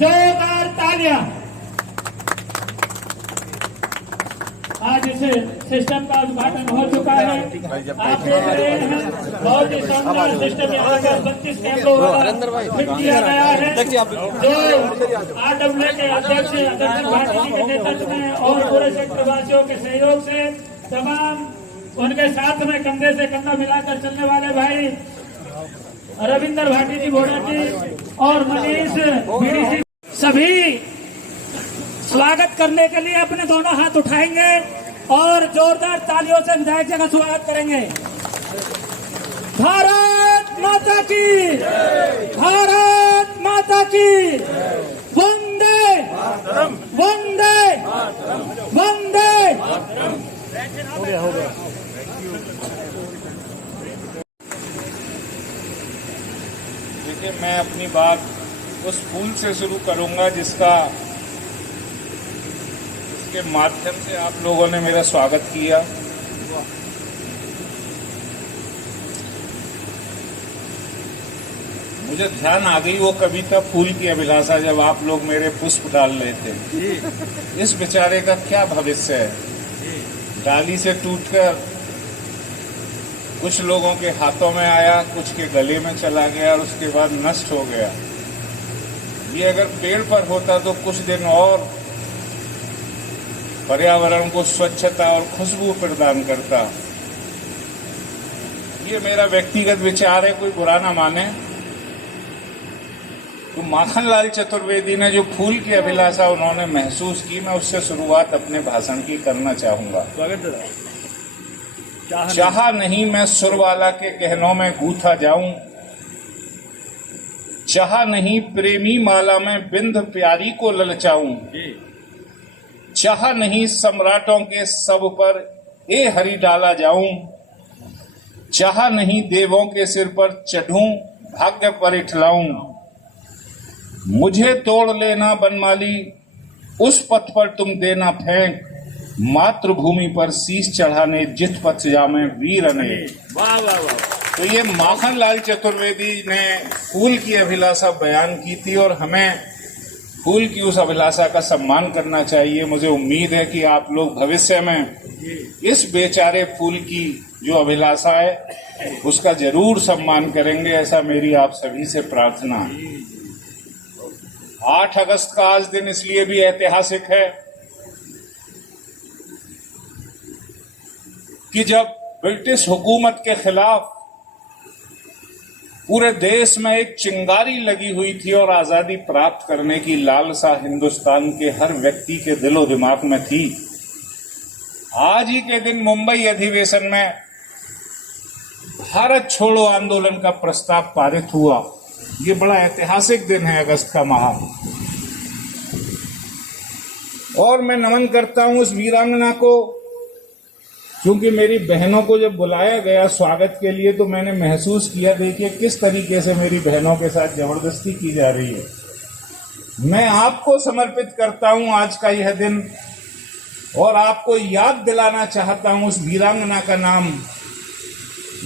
जोरदार तालियां। आज इस सिस्टम का उद्घाटन हो चुका है। आप देख रहे हैं बहुत ही शानदार सिस्टम यहाँ पर 32 कैमरों द्वारा फिट किया गया है, जो आरडब्ल्यू के अध्यक्ष अदर्शन भाटी जी के नेतृत्व में और पूरे सेक्टर वासियों के सहयोग से तमाम उनके साथ में कंधे से कंधा मिलाकर चलने वाले भाई रविंद्र भाटी जी भोड़ा जी और मनीष बीडीसी सभी स्वागत करने के लिए अपने दोनों हाथ उठाएंगे और जोरदार तालियों से विधायक जी का स्वागत करेंगे। भारत माता की, भारत माता की, वंदे वंदे वंदे। हो गया। देखिए, मैं अपनी बात उस फूल से शुरू करूंगा के माध्यम से आप लोगों ने मेरा स्वागत किया। मुझे ध्यान आ गई वो कविता फूल की अभिलाषा, जब आप लोग मेरे पुष्प डाल रहे थे। इस बेचारे का क्या भविष्य है? डाली से टूटकर कुछ लोगों के हाथों में आया, कुछ के गले में चला गया और उसके बाद नष्ट हो गया। ये अगर पेड़ पर होता तो कुछ दिन और पर्यावरण को स्वच्छता और खुशबू प्रदान करता। ये मेरा व्यक्तिगत विचार है, कोई बुरा ना माने। तो माखनलाल चतुर्वेदी ने जो फूल की अभिलाषा उन्होंने महसूस की, मैं उससे शुरुआत अपने भाषण की करना चाहूंगा। चाहा नहीं मैं सुरवाला के कहनों में गूथा जाऊं, चाहा नहीं प्रेमी माला में बिंद प्यारी को ललचाऊं, चाहा नहीं सम्राटों के सब पर ए हरि डाला जाऊं, चाहा नहीं देवों के सिर पर चढ़ूं भाग्य पर इठलाऊं, मुझे तोड़ लेना बनमाली उस पथ पर तुम देना फेंक, मातृभूमि पर शीश चढ़ाने जित पथ जामे वीर अनेक। वाह वाह वाह। तो ये माखनलाल चतुर्वेदी ने फूल की अभिलाषा बयान की थी और हमें फूल की उस अभिलाषा का सम्मान करना चाहिए। मुझे उम्मीद है कि आप लोग भविष्य में इस बेचारे फूल की जो अभिलाषा है उसका जरूर सम्मान करेंगे, ऐसा मेरी आप सभी से प्रार्थना है। 8 अगस्त का आज दिन इसलिए भी ऐतिहासिक है कि जब ब्रिटिश हुकूमत के खिलाफ पूरे देश में एक चिंगारी लगी हुई थी और आजादी प्राप्त करने की लालसा हिंदुस्तान के हर व्यक्ति के दिलो दिमाग में थी। आज ही के दिन मुंबई अधिवेशन में भारत छोड़ो आंदोलन का प्रस्ताव पारित हुआ। ये बड़ा ऐतिहासिक दिन है, अगस्त का माह। और मैं नमन करता हूं उस वीरांगना को, क्योंकि मेरी बहनों को जब बुलाया गया स्वागत के लिए तो मैंने महसूस किया, देखिए किस तरीके से मेरी बहनों के साथ जबरदस्ती की जा रही है। मैं आपको समर्पित करता हूं आज का यह दिन और आपको याद दिलाना चाहता हूं उस वीरांगना का नाम।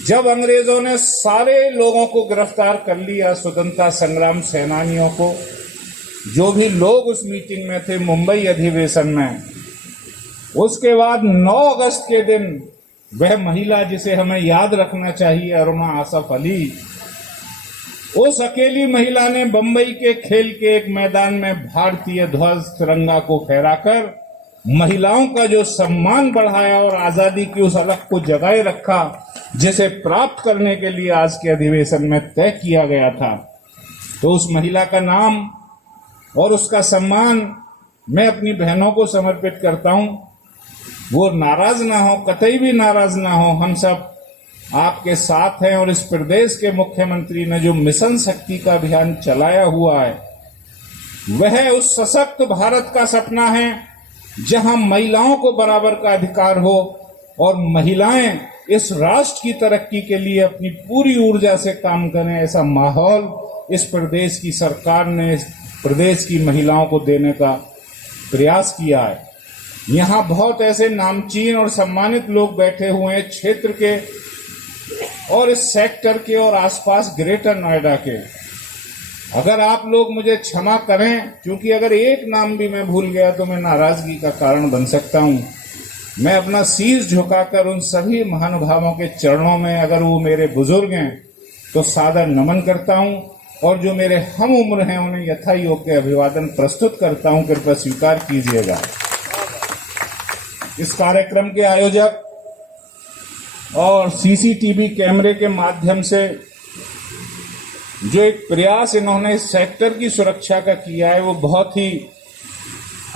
जब अंग्रेजों ने सारे लोगों को गिरफ्तार कर लिया, स्वतंत्रता संग्राम सेनानियों को, जो भी लोग उस मीटिंग में थे मुंबई अधिवेशन में, उसके बाद 9 अगस्त के दिन वह महिला जिसे हमें याद रखना चाहिए, अरुणा आसफ अली, उस अकेली महिला ने बंबई के खेल के एक मैदान में भारतीय ध्वज तिरंगा को फहराकर महिलाओं का जो सम्मान बढ़ाया और आजादी की उस अलख को जगाए रखा जिसे प्राप्त करने के लिए आज के अधिवेशन में तय किया गया था। तो उस महिला का नाम और उसका सम्मान मैं अपनी बहनों को समर्पित करता हूं। वो नाराज ना हो, कतई भी नाराज ना हो, हम सब आपके साथ हैं। और इस प्रदेश के मुख्यमंत्री ने जो मिशन शक्ति का अभियान चलाया हुआ है वह उस सशक्त भारत का सपना है जहां महिलाओं को बराबर का अधिकार हो और महिलाएं इस राष्ट्र की तरक्की के लिए अपनी पूरी ऊर्जा से काम करें। ऐसा माहौल इस प्रदेश की सरकार ने इस प्रदेश की महिलाओं को देने का प्रयास किया है। यहाँ बहुत ऐसे नामचीन और सम्मानित लोग बैठे हुए हैं क्षेत्र के और इस सेक्टर के और आसपास ग्रेटर नोएडा के। अगर आप लोग मुझे क्षमा करें, क्योंकि अगर एक नाम भी मैं भूल गया तो मैं नाराजगी का कारण बन सकता हूं। मैं अपना शीश झुकाकर उन सभी महानुभावों के चरणों में, अगर वो मेरे बुजुर्ग हैं तो सादर नमन करता हूं, और जो मेरे हम उम्र हैं उन्हें यथा योग्य अभिवादन प्रस्तुत करता हूं। कृपया स्वीकार कीजिएगा। इस कार्यक्रम के आयोजक और सीसीटीवी कैमरे के माध्यम से जो एक प्रयास इन्होंने इस सेक्टर की सुरक्षा का किया है, वो बहुत ही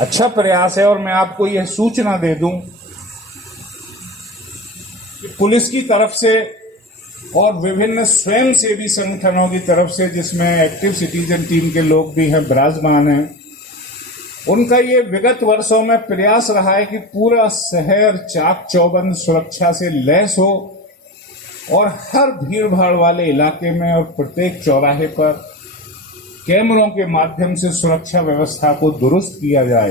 अच्छा प्रयास है। और मैं आपको यह सूचना दे दूं कि पुलिस की तरफ से और विभिन्न स्वयंसेवी संगठनों की तरफ से, जिसमें एक्टिव सिटीजन टीम के लोग भी हैं, विराजमान हैं, उनका ये विगत वर्षों में प्रयास रहा है कि पूरा शहर चाक चौबंद सुरक्षा से लैस हो और हर भीड़ भाड़ वाले इलाके में और प्रत्येक चौराहे पर कैमरों के माध्यम से सुरक्षा व्यवस्था को दुरुस्त किया जाए।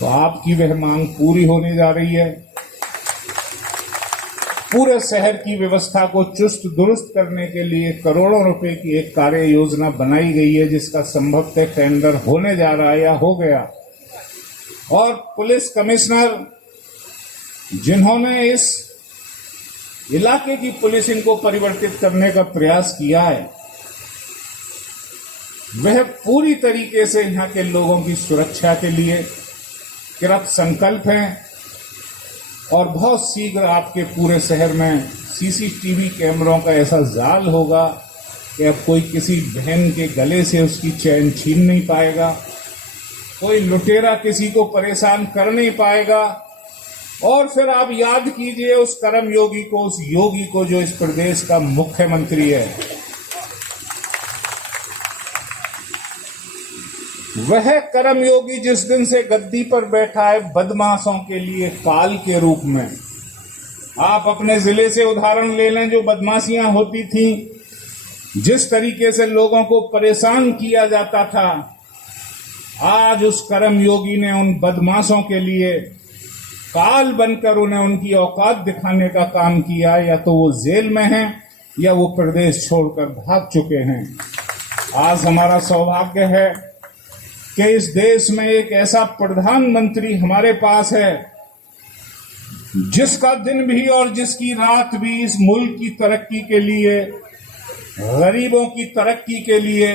तो आपकी वह मांग पूरी होने जा रही है। पूरे शहर की व्यवस्था को चुस्त दुरुस्त करने के लिए करोड़ों रुपए की एक कार्य योजना बनाई गई है, जिसका संभवतः टेंडर होने जा रहा है या हो गया। और पुलिस कमिश्नर जिन्होंने इस इलाके की पुलिसिंग को परिवर्तित करने का प्रयास किया है, वह पूरी तरीके से यहां के लोगों की सुरक्षा के लिए कृत संकल्प हैं। और बहुत शीघ्र आपके पूरे शहर में सीसीटीवी कैमरों का ऐसा जाल होगा कि अब कोई किसी बहन के गले से उसकी चैन छीन नहीं पाएगा, कोई लुटेरा किसी को परेशान कर नहीं पाएगा। और फिर आप याद कीजिए उस कर्म योगी को, उस योगी को जो इस प्रदेश का मुख्यमंत्री है। वह कर्म योगी जिस दिन से गद्दी पर बैठा है, बदमाशों के लिए काल के रूप में। आप अपने जिले से उदाहरण ले लें, जो बदमाशियां होती थी, जिस तरीके से लोगों को परेशान किया जाता था, आज उस कर्म योगी ने उन बदमाशों के लिए काल बनकर उन्हें उनकी औकात दिखाने का काम किया। या तो वो जेल में हैं या वो प्रदेश छोड़कर भाग चुके हैं। आज हमारा सौभाग्य है कि इस देश में एक ऐसा प्रधानमंत्री हमारे पास है जिसका दिन भी और जिसकी रात भी इस मुल्क की तरक्की के लिए, गरीबों की तरक्की के लिए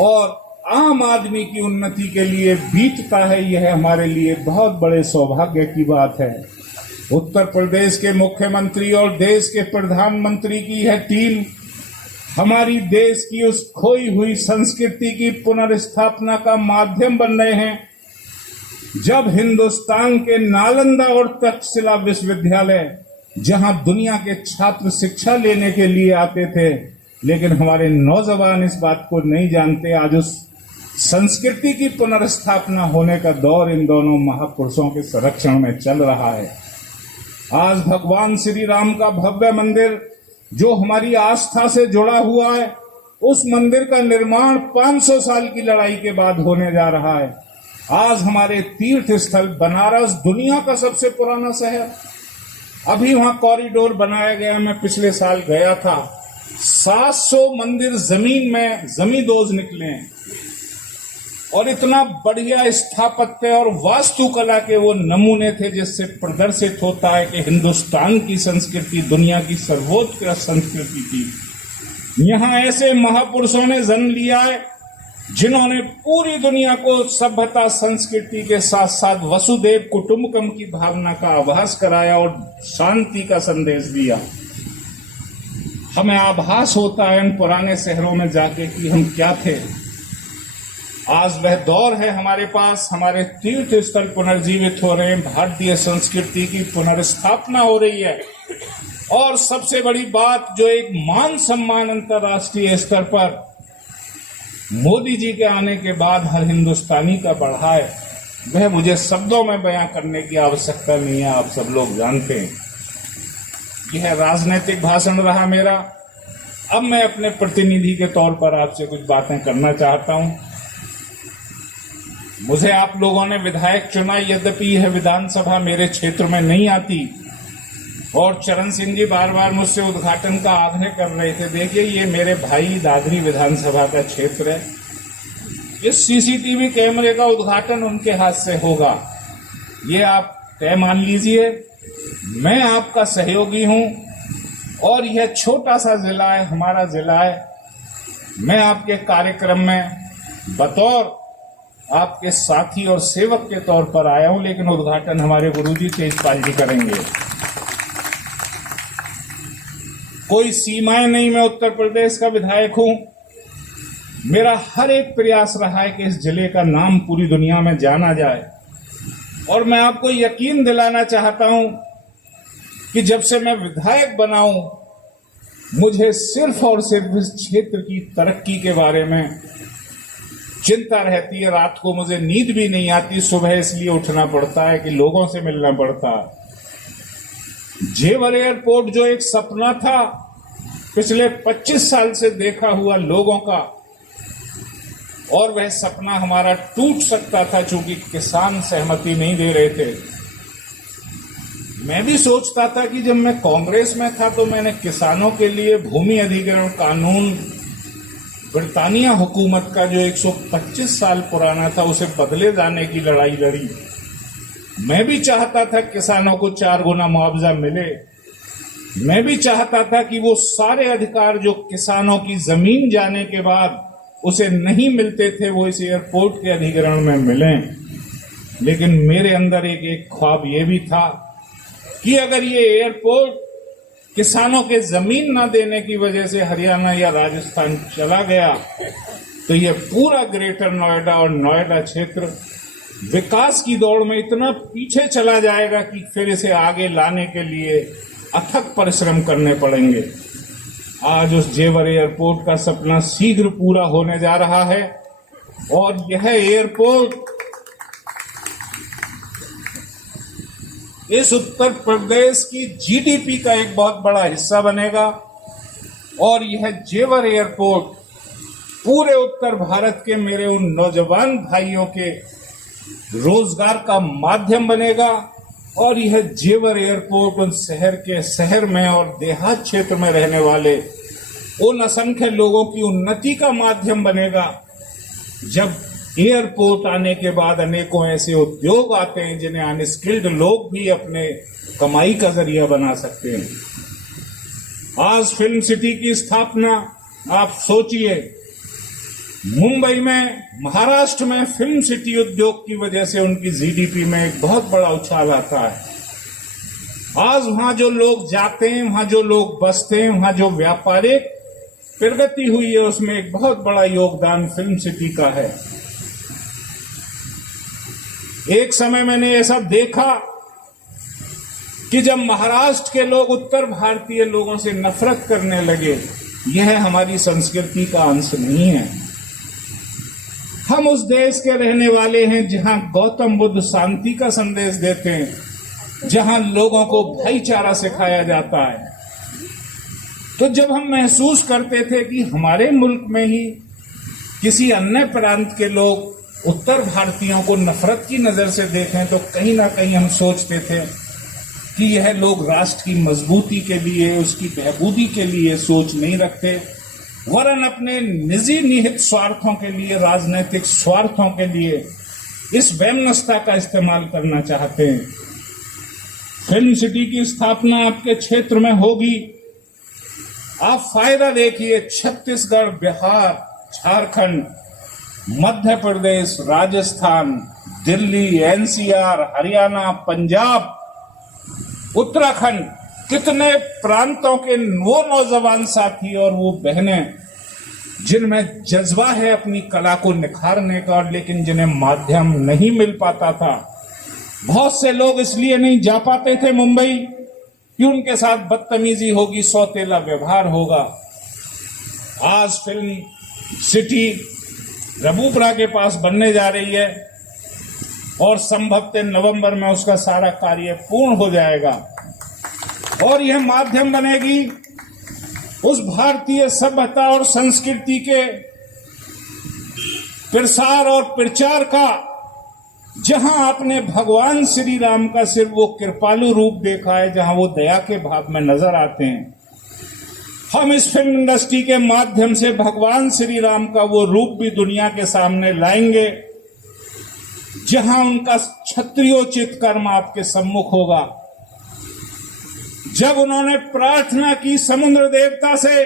और आम आदमी की उन्नति के लिए बीतता है। यह हमारे लिए बहुत बड़े सौभाग्य की बात है। उत्तर प्रदेश के मुख्यमंत्री और देश के प्रधानमंत्री की यह टीम हमारी देश की उस खोई हुई संस्कृति की पुनर्स्थापना का माध्यम बन रहे हैं। जब हिंदुस्तान के नालंदा और तक्षशिला विश्वविद्यालय, जहां दुनिया के छात्र शिक्षा लेने के लिए आते थे, लेकिन हमारे नौजवान इस बात को नहीं जानते, आज उस संस्कृति की पुनर्स्थापना होने का दौर इन दोनों महापुरुषों के संरक्षण में चल रहा है। आज भगवान श्री राम का भव्य मंदिर जो हमारी आस्था से जुड़ा हुआ है, उस मंदिर का निर्माण 500 साल की लड़ाई के बाद होने जा रहा है। आज हमारे तीर्थ स्थल बनारस, दुनिया का सबसे पुराना शहर, अभी वहां कॉरिडोर बनाया गया। मैं पिछले साल गया था, 700 मंदिर जमीन में जमींदोज निकले हैं। और इतना बढ़िया स्थापत्य और वास्तुकला के वो नमूने थे जिससे प्रदर्शित होता है कि हिंदुस्तान की संस्कृति दुनिया की सर्वोत्कृष्ट संस्कृति थी। यहाँ ऐसे महापुरुषों ने जन्म लिया है जिन्होंने पूरी दुनिया को सभ्यता संस्कृति के साथ साथ वसुदेव कुटुंबकम की भावना का आभास कराया और शांति का संदेश दिया। हमें आभास होता है इन पुराने शहरों में जाके कि हम क्या थे। आज वह दौर है हमारे पास, हमारे तीर्थ स्थल पुनर्जीवित हो रहे हैं, भारतीय संस्कृति की पुनर्स्थापना हो रही है। और सबसे बड़ी बात, जो एक मान सम्मान अंतर्राष्ट्रीय स्तर पर मोदी जी के आने के बाद हर हिंदुस्तानी का बढ़ा है, वह मुझे शब्दों में बयां करने की आवश्यकता नहीं है, आप सब लोग जानते हैं। यह राजनीतिक भाषण रहा मेरा। अब मैं अपने प्रतिनिधि के तौर पर आपसे कुछ बातें करना चाहता हूं। मुझे आप लोगों ने विधायक चुना, यद्यपि यह विधानसभा मेरे क्षेत्र में नहीं आती, और चरण सिंह जी बार बार मुझसे उद्घाटन का आग्रह कर रहे थे। देखिए, ये मेरे भाई दादरी विधानसभा का क्षेत्र है, इस सीसीटीवी कैमरे का उद्घाटन उनके हाथ से होगा, ये आप तय मान लीजिए। मैं आपका सहयोगी हूं और यह छोटा सा जिला है, हमारा जिला है। मैं आपके कार्यक्रम में बतौर आपके साथी और सेवक के तौर पर आया हूं, लेकिन उद्घाटन हमारे गुरुजी तेजपाल जी करेंगे। कोई सीमाएं नहीं, मैं उत्तर प्रदेश का विधायक हूं। मेरा हर एक प्रयास रहा है कि इस जिले का नाम पूरी दुनिया में जाना जाए, और मैं आपको यकीन दिलाना चाहता हूं कि जब से मैं विधायक बना हूं, मुझे सिर्फ और सिर्फ इस क्षेत्र की तरक्की के बारे में चिंता रहती है। रात को मुझे नींद भी नहीं आती, सुबह इसलिए उठना पड़ता है कि लोगों से मिलना पड़ता है। जेवर एयरपोर्ट जो एक सपना था पिछले 25 साल से देखा हुआ लोगों का, और वह सपना हमारा टूट सकता था चूंकि किसान सहमति नहीं दे रहे थे। मैं भी सोचता था कि जब मैं कांग्रेस में था तो मैंने किसानों के लिए भूमि अधिग्रहण कानून ब्रिटानिया हुकूमत का जो 125 साल पुराना था उसे बदले जाने की लड़ाई लड़ी। मैं भी चाहता था किसानों को 4 गुना मुआवजा मिले। मैं भी चाहता था कि वो सारे अधिकार जो किसानों की जमीन जाने के बाद उसे नहीं मिलते थे वो इस एयरपोर्ट के अधिग्रहण में मिलें। लेकिन मेरे अंदर एक ख्वाब ये भी था कि अगर ये एयरपोर्ट किसानों के जमीन ना देने की वजह से हरियाणा या राजस्थान चला गया तो ये पूरा ग्रेटर नोएडा और नोएडा क्षेत्र विकास की दौड़ में इतना पीछे चला जाएगा कि फिर इसे आगे लाने के लिए अथक परिश्रम करने पड़ेंगे। आज उस जेवर एयरपोर्ट का सपना शीघ्र पूरा होने जा रहा है, और यह एयरपोर्ट इस उत्तर प्रदेश की जीडीपी का एक बहुत बड़ा हिस्सा बनेगा, और यह जेवर एयरपोर्ट पूरे उत्तर भारत के मेरे उन नौजवान भाइयों के रोजगार का माध्यम बनेगा, और यह जेवर एयरपोर्ट उन शहर में और देहात क्षेत्र में रहने वाले उन असंख्य लोगों की उन्नति का माध्यम बनेगा। जब एयरपोर्ट आने के बाद अनेकों ऐसे उद्योग आते हैं जिन्हें अनस्किल्ड लोग भी अपने कमाई का जरिया बना सकते हैं। आज फिल्म सिटी की स्थापना, आप सोचिए, मुंबई में, महाराष्ट्र में फिल्म सिटी उद्योग की वजह से उनकी जीडीपी में एक बहुत बड़ा उछाल आता है। आज वहां जो लोग जाते हैं, वहां जो लोग बसते हैं, वहां जो व्यापारिक प्रगति हुई है, उसमें एक बहुत बड़ा योगदान फिल्म सिटी का है। एक समय मैंने ऐसा देखा कि जब महाराष्ट्र के लोग उत्तर भारतीय लोगों से नफरत करने लगे, यह हमारी संस्कृति का अंश नहीं है। हम उस देश के रहने वाले हैं जहां गौतम बुद्ध शांति का संदेश देते हैं, जहां लोगों को भाईचारा सिखाया जाता है। तो जब हम महसूस करते थे कि हमारे मुल्क में ही किसी अन्य प्रांत के लोग उत्तर भारतीयों को नफरत की नजर से देखें, तो कहीं ना कहीं हम सोचते थे कि यह लोग राष्ट्र की मजबूती के लिए, उसकी बहबूदी के लिए सोच नहीं रखते, वरन अपने निजी निहित स्वार्थों के लिए, राजनीतिक स्वार्थों के लिए इस वैमनस्यता का इस्तेमाल करना चाहते हैं। फिल्म सिटी की स्थापना आपके क्षेत्र में होगी। आप फायदा देखिए, छत्तीसगढ़, बिहार, झारखंड, मध्य प्रदेश, राजस्थान, दिल्ली, एनसीआर, हरियाणा, पंजाब, उत्तराखंड, कितने प्रांतों के वो नौजवान साथी और वो बहनें जिनमें जज्बा है अपनी कला को निखारने का, लेकिन जिन्हें माध्यम नहीं मिल पाता था। बहुत से लोग इसलिए नहीं जा पाते थे मुंबई कि उनके साथ बदतमीजी होगी, सौतेला व्यवहार होगा। आज फिल्म सिटी रबूपरा के पास बनने जा रही है और संभवतः नवंबर में उसका सारा कार्य पूर्ण हो जाएगा, और यह माध्यम बनेगी उस भारतीय सभ्यता और संस्कृति के प्रसार और प्रचार का, जहां आपने भगवान श्री राम का सिर्फ वो कृपालु रूप देखा है, जहां वो दया के भाव में नजर आते हैं, हम इस फिल्म इंडस्ट्री के माध्यम से भगवान श्री राम का वो रूप भी दुनिया के सामने लाएंगे, जहां उनका क्षत्रियोचित कर्म आपके सम्मुख होगा। जब उन्होंने प्रार्थना की समुद्र देवता से,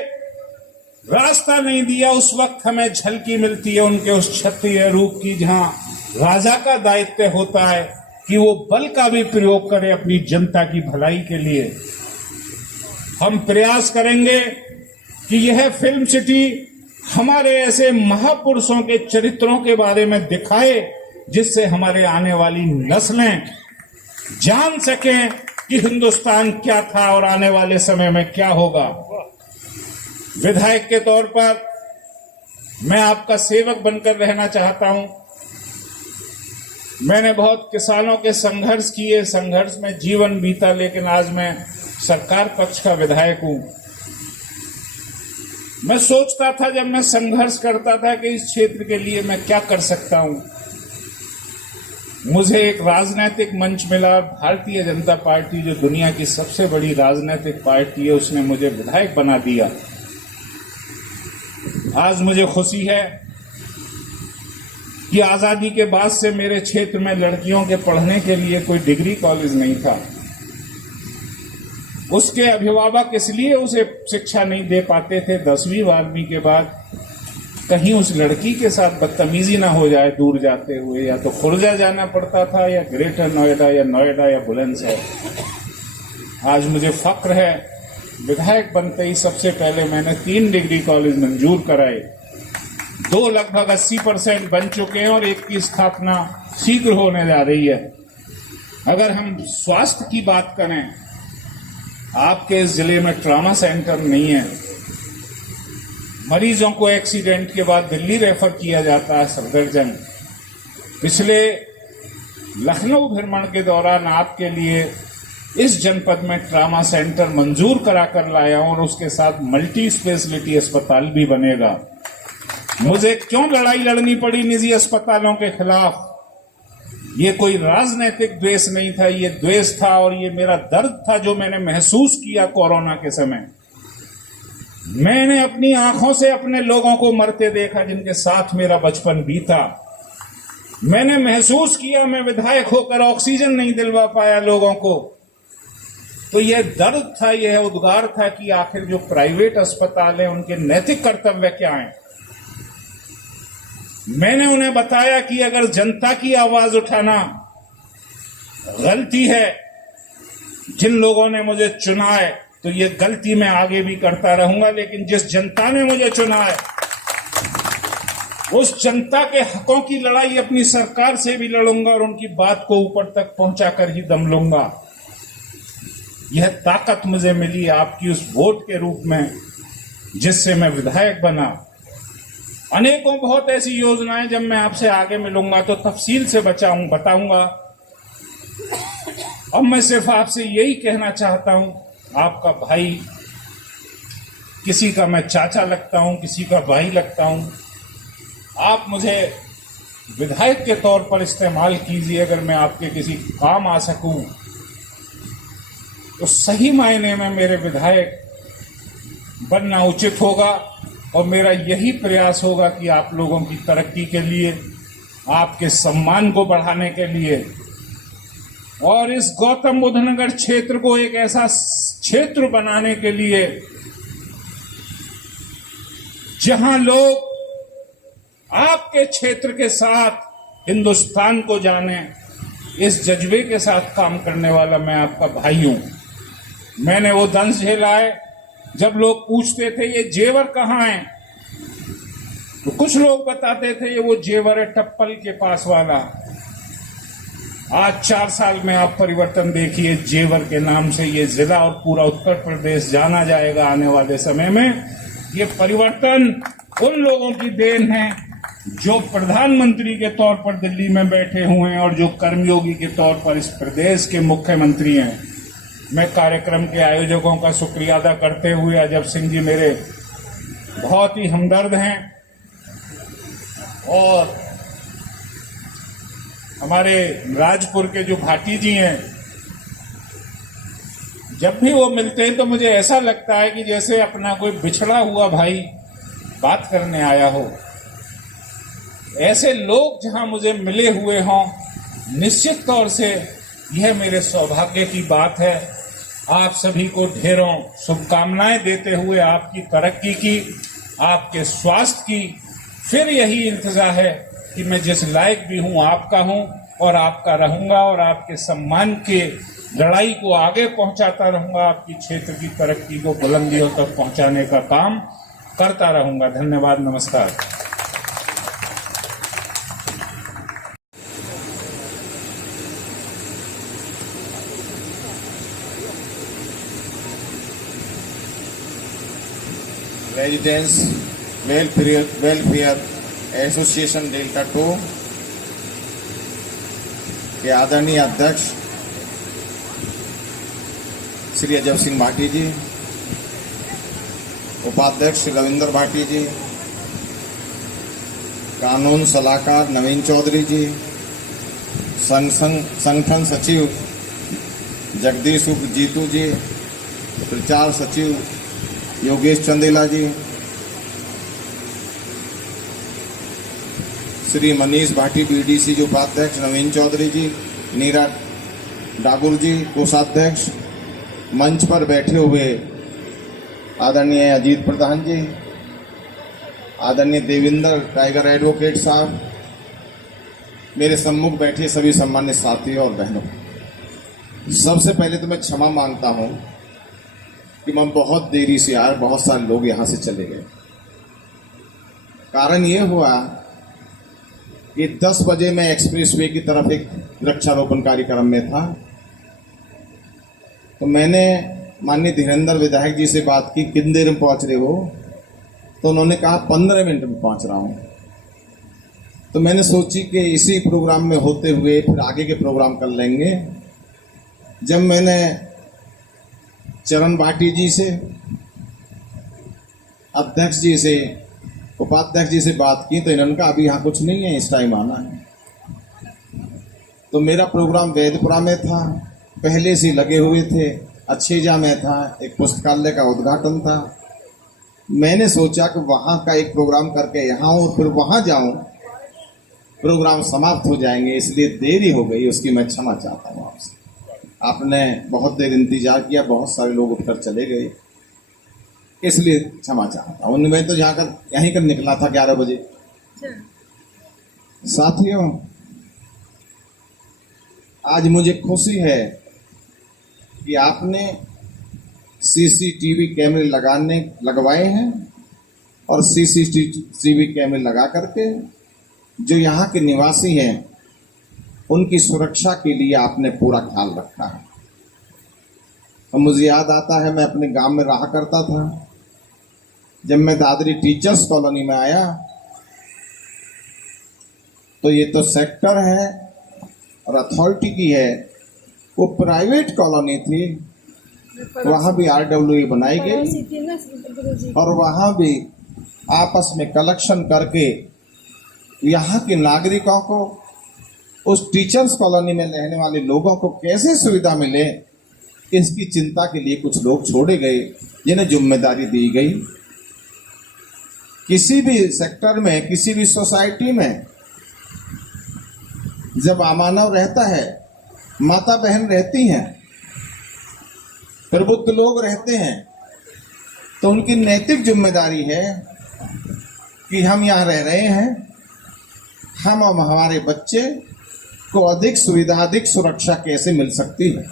रास्ता नहीं दिया, उस वक्त हमें झलकी मिलती है उनके उस क्षत्रिय रूप की, जहां राजा का दायित्व होता है कि वो बल का भी प्रयोग करे अपनी जनता की भलाई के लिए। हम प्रयास करेंगे कि यह फिल्म सिटी हमारे ऐसे महापुरुषों के चरित्रों के बारे में दिखाए, जिससे हमारे आने वाली नस्लें जान सकें कि हिंदुस्तान क्या था और आने वाले समय में क्या होगा। विधायक के तौर पर मैं आपका सेवक बनकर रहना चाहता हूं। मैंने बहुत किसानों के संघर्ष किए, संघर्ष में जीवन बीता, लेकिन आज मैं सरकार पक्ष का विधायक हूं। मैं सोचता था जब मैं संघर्ष करता था कि इस क्षेत्र के लिए मैं क्या कर सकता हूं। मुझे एक राजनीतिक मंच मिला, भारतीय जनता पार्टी जो दुनिया की सबसे बड़ी राजनीतिक पार्टी है, उसने मुझे विधायक बना दिया। आज मुझे खुशी है कि आजादी के बाद से मेरे क्षेत्र में लड़कियों के पढ़ने के लिए कोई डिग्री कॉलेज नहीं था। उसके अभिभावक इसलिए उसे शिक्षा नहीं दे पाते थे 10वीं 12वीं के बाद, कहीं उस लड़की के साथ बदतमीजी ना हो जाए दूर जाते हुए, या तो खुर्जा जाना पड़ता था या ग्रेटर नोएडा या नोएडा या बुलंदशहर। आज मुझे फक्र है, विधायक बनते ही सबसे पहले मैंने 3 डिग्री कॉलेज मंजूर कराए, 2 लगभग 80% बन चुके हैं और 1 की स्थापना शीघ्र होने जा रही है। अगर हम स्वास्थ्य की बात करें, आपके इस जिले में ट्रॉमा सेंटर नहीं है। मरीजों को एक्सीडेंट के बाद दिल्ली रेफर किया जाता है सफदरजंग। पिछले लखनऊ भ्रमण के दौरान आपके लिए इस जनपद में ट्रॉमा सेंटर मंजूर कराकर लाया हूं और उसके साथ मल्टी स्पेशलिटी अस्पताल भी बनेगा। मुझे क्यों लड़ाई लड़नी पड़ी निजी अस्पतालों के खिलाफ? ये कोई राजनीतिक द्वेष नहीं था, ये द्वेष था और ये मेरा दर्द था जो मैंने महसूस किया कोरोना के समय। मैंने अपनी आंखों से अपने लोगों को मरते देखा जिनके साथ मेरा बचपन बीता। मैंने महसूस किया मैं विधायक होकर ऑक्सीजन नहीं दिलवा पाया लोगों को, तो यह दर्द था, यह उद्गार था कि आखिर जो प्राइवेट अस्पताल हैं उनके नैतिक कर्तव्य क्या हैं। मैंने उन्हें बताया कि अगर जनता की आवाज उठाना गलती है, जिन लोगों ने मुझे चुना है, तो ये गलती मैं आगे भी करता रहूंगा, लेकिन जिस जनता ने मुझे चुना है उस जनता के हकों की लड़ाई अपनी सरकार से भी लड़ूंगा और उनकी बात को ऊपर तक पहुंचाकर ही दम लूंगा। यह ताकत मुझे मिली आपकी उस वोट के रूप में, जिससे मैं विधायक बना। अनेकों बहुत ऐसी योजनाएं जब मैं आपसे आगे मिलूंगा तो तफसील से बताऊंगा। अब मैं सिर्फ आपसे यही कहना चाहता हूं, आपका भाई, किसी का मैं चाचा लगता हूं, किसी का भाई लगता हूं, आप मुझे विधायक के तौर पर इस्तेमाल कीजिए। अगर मैं आपके किसी काम आ सकूं तो सही मायने में मेरे विधायक बनना उचित होगा और मेरा यही प्रयास होगा कि आप लोगों की तरक्की के लिए, आपके सम्मान को बढ़ाने के लिए और इस गौतम बुद्ध नगर क्षेत्र को एक ऐसा क्षेत्र बनाने के लिए जहां लोग आपके क्षेत्र के साथ हिंदुस्तान को जाने, इस जज्बे के साथ काम करने वाला मैं आपका भाई हूं। मैंने वो दंश झेला है जब लोग पूछते थे ये जेवर कहाँ है, तो कुछ लोग बताते थे ये वो जेवर है टप्पल के पास वाला। आज 4 साल में आप परिवर्तन देखिए, जेवर के नाम से ये जिला और पूरा उत्तर प्रदेश जाना जाएगा आने वाले समय में। ये परिवर्तन उन लोगों की देन है जो प्रधानमंत्री के तौर पर दिल्ली में बैठे हुए हैं और जो कर्मयोगी के तौर पर इस प्रदेश के मुख्यमंत्री हैं। मैं कार्यक्रम के आयोजकों का शुक्रिया अदा करते हुए, अजब सिंह जी मेरे बहुत ही हमदर्द हैं और हमारे राजपुर के जो भाटी जी हैं, जब भी वो मिलते हैं तो मुझे ऐसा लगता है कि जैसे अपना कोई बिछड़ा हुआ भाई बात करने आया हो। ऐसे लोग जहां मुझे मिले हुए हों, निश्चित तौर से यह मेरे सौभाग्य की बात है। आप सभी को ढेरों शुभकामनाएं देते हुए आपकी तरक्की की, आपके स्वास्थ्य की, फिर यही इंतजार है कि मैं जिस लायक भी हूं आपका हूं और आपका रहूंगा और आपके सम्मान के लड़ाई को आगे पहुंचाता रहूंगा, आपकी क्षेत्र की तरक्की को बुलंदियों तक पहुंचाने का काम करता रहूंगा। धन्यवाद, नमस्कार। रेजिडेंस वेलफेयर एसोसिएशन डेल्टा 2 के आदरणीय अध्यक्ष श्री अजय सिंह भाटी जी, उपाध्यक्ष रविंद्र भाटी जी, कानून सलाहकार नवीन चौधरी जी, संगठन सचिव जगदीश उर्फ जीतू जी, प्रचार सचिव योगेश चंदेला जी, श्री मनीष भाटी बीडीसी जो उपाध्यक्ष नवीन चौधरी जी, नीरा डागुर जी कोषाध्यक्ष, मंच पर बैठे हुए आदरणीय अजीत प्रधान जी, आदरणीय देवेंद्र टाइगर एडवोकेट साहब, मेरे सम्मुख बैठे सभी सम्मानित साथियों और बहनों, सबसे पहले तो मैं क्षमा मांगता हूं कि मैं बहुत देरी से आया, बहुत सारे लोग यहां से चले गए। कारण ये हुआ कि 10 बजे मैं एक्सप्रेसवे की तरफ एक वृक्षारोपण कार्यक्रम में था, तो मैंने माननीय धीरेन्द्र विधायक जी से बात की, कितनी देर में पहुंच रहे हो? तो उन्होंने कहा 15 मिनट में पहुंच रहा हूं। तो मैंने सोची कि इसी प्रोग्राम में होते हुए फिर आगे के प्रोग्राम कर लेंगे। जब मैंने चरण भाटी जी से, अध्यक्ष जी से, उपाध्यक्ष जी से बात की तो इन्होंने कहा अभी यहाँ कुछ नहीं है, इस टाइम आना है। तो मेरा प्रोग्राम वैदपुरा में था, पहले से लगे हुए थे, अच्छेजा में था, एक पुस्तकालय का उद्घाटन था। मैंने सोचा कि वहाँ का एक प्रोग्राम करके यहाँ और फिर वहाँ जाऊँ, प्रोग्राम समाप्त हो जाएंगे, इसलिए देरी हो गई, उसकी मैं क्षमा चाहता हूँ आपसे। आपने बहुत देर इंतजार किया, बहुत सारे लोग उठकर चले गए, इसलिए क्षमा चाहता हूँ। मैं तो यहीं कर निकला था 11 बजे। साथियों, आज मुझे खुशी है कि आपने सीसीटीवी कैमरे लगवाए हैं और सीसीटीवी कैमरे लगा करके जो यहाँ के निवासी हैं उनकी सुरक्षा के लिए आपने पूरा ख्याल रखा है। तो मुझे याद आता है, मैं अपने गांव में रहा करता था, जब मैं दादरी टीचर्स कॉलोनी में आया तो ये तो सेक्टर है और अथॉरिटी की है, वो प्राइवेट कॉलोनी थी, वहां भी RWA बनाई गई और वहां भी आपस में कलेक्शन करके यहाँ के नागरिकों को, उस टीचर्स कॉलोनी में रहने वाले लोगों को कैसे सुविधा मिले, इसकी चिंता के लिए कुछ लोग छोड़े गए जिन्हें जिम्मेदारी दी गई। किसी भी सेक्टर में, किसी भी सोसाइटी में जब अमानव रहता है, माता बहन रहती हैं, प्रबुद्ध लोग रहते हैं, तो उनकी नैतिक जिम्मेदारी है कि हम यहाँ रह रहे हैं, हम और हमारे बच्चे को अधिक सुविधा, अधिक सुरक्षा कैसे मिल सकती है,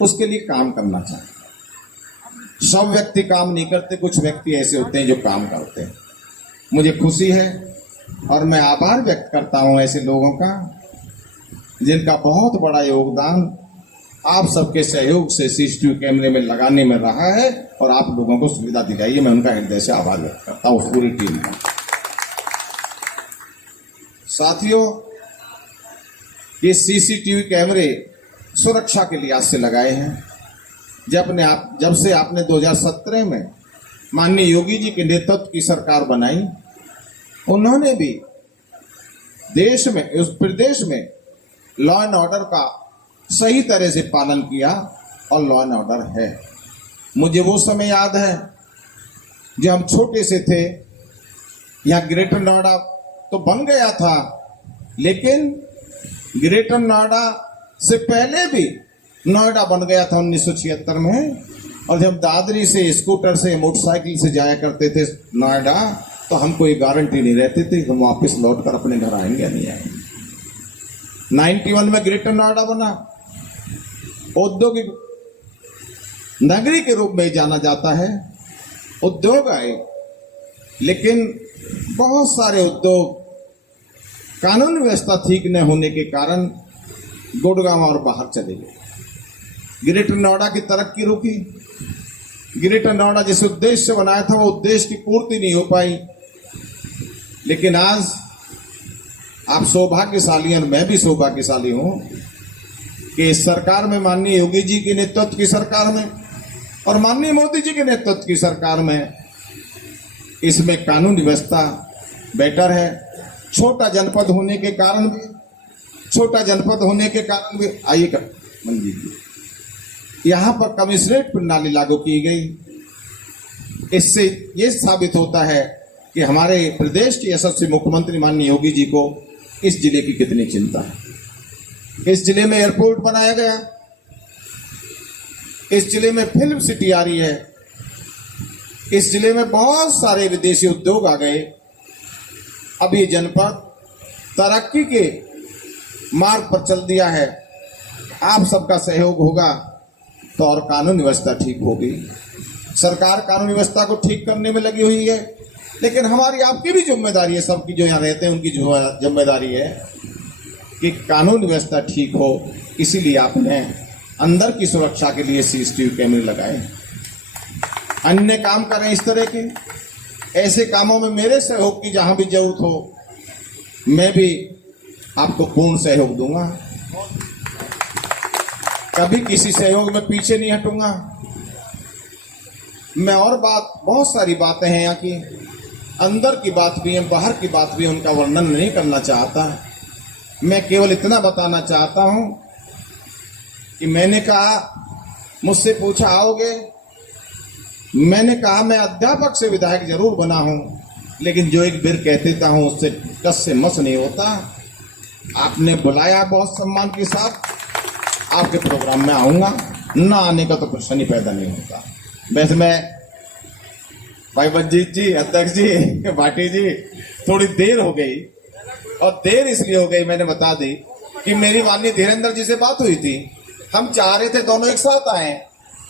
उसके लिए काम करना चाहिए। सब व्यक्ति काम नहीं करते, कुछ व्यक्ति ऐसे होते हैं जो काम करते हैं। मुझे खुशी है और मैं आभार व्यक्त करता हूं ऐसे लोगों का जिनका बहुत बड़ा योगदान आप सबके सहयोग से सीसीटीवी कैमरे में लगाने में रहा है और आप लोगों को सुविधा दिलाई है। मैं उनका हृदय से आभार व्यक्त करता हूं पूरी टीम का। साथियों, ये सीसीटीवी कैमरे सुरक्षा के लिहाज से लगाए हैं। जब से आपने 2017 में माननीय योगी जी के नेतृत्व की सरकार बनाई, उन्होंने भी देश में, उस प्रदेश में लॉ एंड ऑर्डर का सही तरह से पालन किया और लॉ एंड ऑर्डर है। मुझे वो समय याद है जब हम छोटे से थे, यहाँ ग्रेटर नोएडा तो बन गया था, लेकिन ग्रेटर नोएडा से पहले भी नोएडा बन गया था 1976 में। और जब दादरी से स्कूटर से मोटरसाइकिल से जाया करते थे नोएडा, तो हमको ये गारंटी नहीं रहती थी कि हम वापस लौट कर अपने घर आएंगे या नहीं आएंगे। 91 में ग्रेटर नोएडा बना, औद्योगिक नगरी के रूप में जाना जाता है। उद्योग आए, लेकिन बहुत सारे उद्योग कानून व्यवस्था ठीक न होने के कारण गुड़गांव और बाहर चले गए। ग्रेटर नोएडा की तरक्की रुकी। ग्रेटर नोएडा जिस उद्देश्य से बनाया था वो उद्देश्य की पूर्ति नहीं हो पाई। लेकिन आज आप सौभाग्यशाली, और मैं भी सौभाग्यशाली हूं कि इस सरकार में, माननीय योगी जी के नेतृत्व की सरकार में और माननीय मोदी जी के नेतृत्व की सरकार में, इसमें कानून व्यवस्था बेटर है। छोटा जनपद होने के कारण भी आइएगा मंजीत जी, यहाँ पर कमिश्नरेट प्रणाली लागू की गई। इससे ये साबित होता है कि हमारे प्रदेश के यशस्वी मुख्यमंत्री माननीय योगी जी को इस जिले की कितनी चिंता है। इस जिले में एयरपोर्ट बनाया गया, इस जिले में फिल्म सिटी आ रही है, इस जिले में बहुत सारे विदेशी उद्योग आ गए। अब ये जनपद तरक्की के मार्ग पर चल दिया है। आप सबका सहयोग होगा तो और कानून व्यवस्था ठीक होगी। सरकार कानून व्यवस्था को ठीक करने में लगी हुई है, लेकिन हमारी आपकी भी जिम्मेदारी है, सबकी जो यहाँ रहते हैं उनकी जिम्मेदारी है कि कानून व्यवस्था ठीक हो। इसीलिए आपने अंदर की सुरक्षा के लिए CCTV कैमरे लगाए। अन्य काम करें इस तरह के, ऐसे कामों में मेरे सहयोग की जहां भी जरूरत हो, मैं भी आपको पूर्ण सहयोग दूंगा। कभी किसी सहयोग में पीछे नहीं हटूंगा। मैं और बहुत सारी बातें हैं यहाँ की, अंदर की बात भी है, बाहर की बात भी है, उनका वर्णन नहीं करना चाहता। मैं केवल इतना बताना चाहता हूं कि मैंने कहा, मुझसे पूछा आओगे, मैंने कहा मैं अध्यापक से विधायक जरूर बना हूं, लेकिन जो एक बिर कह देता हूं उससे कस से मस नहीं होता। आपने बुलाया बहुत सम्मान के साथ, आपके प्रोग्राम में आऊंगा, ना आने का तो प्रश्न ही पैदा नहीं होता। वैसे मैं भाई मंजीत जी, अध्यक्ष जी, भाटी जी, थोड़ी देर हो गई, और देर इसलिए हो गई मैंने बता दी कि मेरी माननीय धीरेन्द्र जी से बात हुई थी। हम चाह रहे थे दोनों एक साथ आए,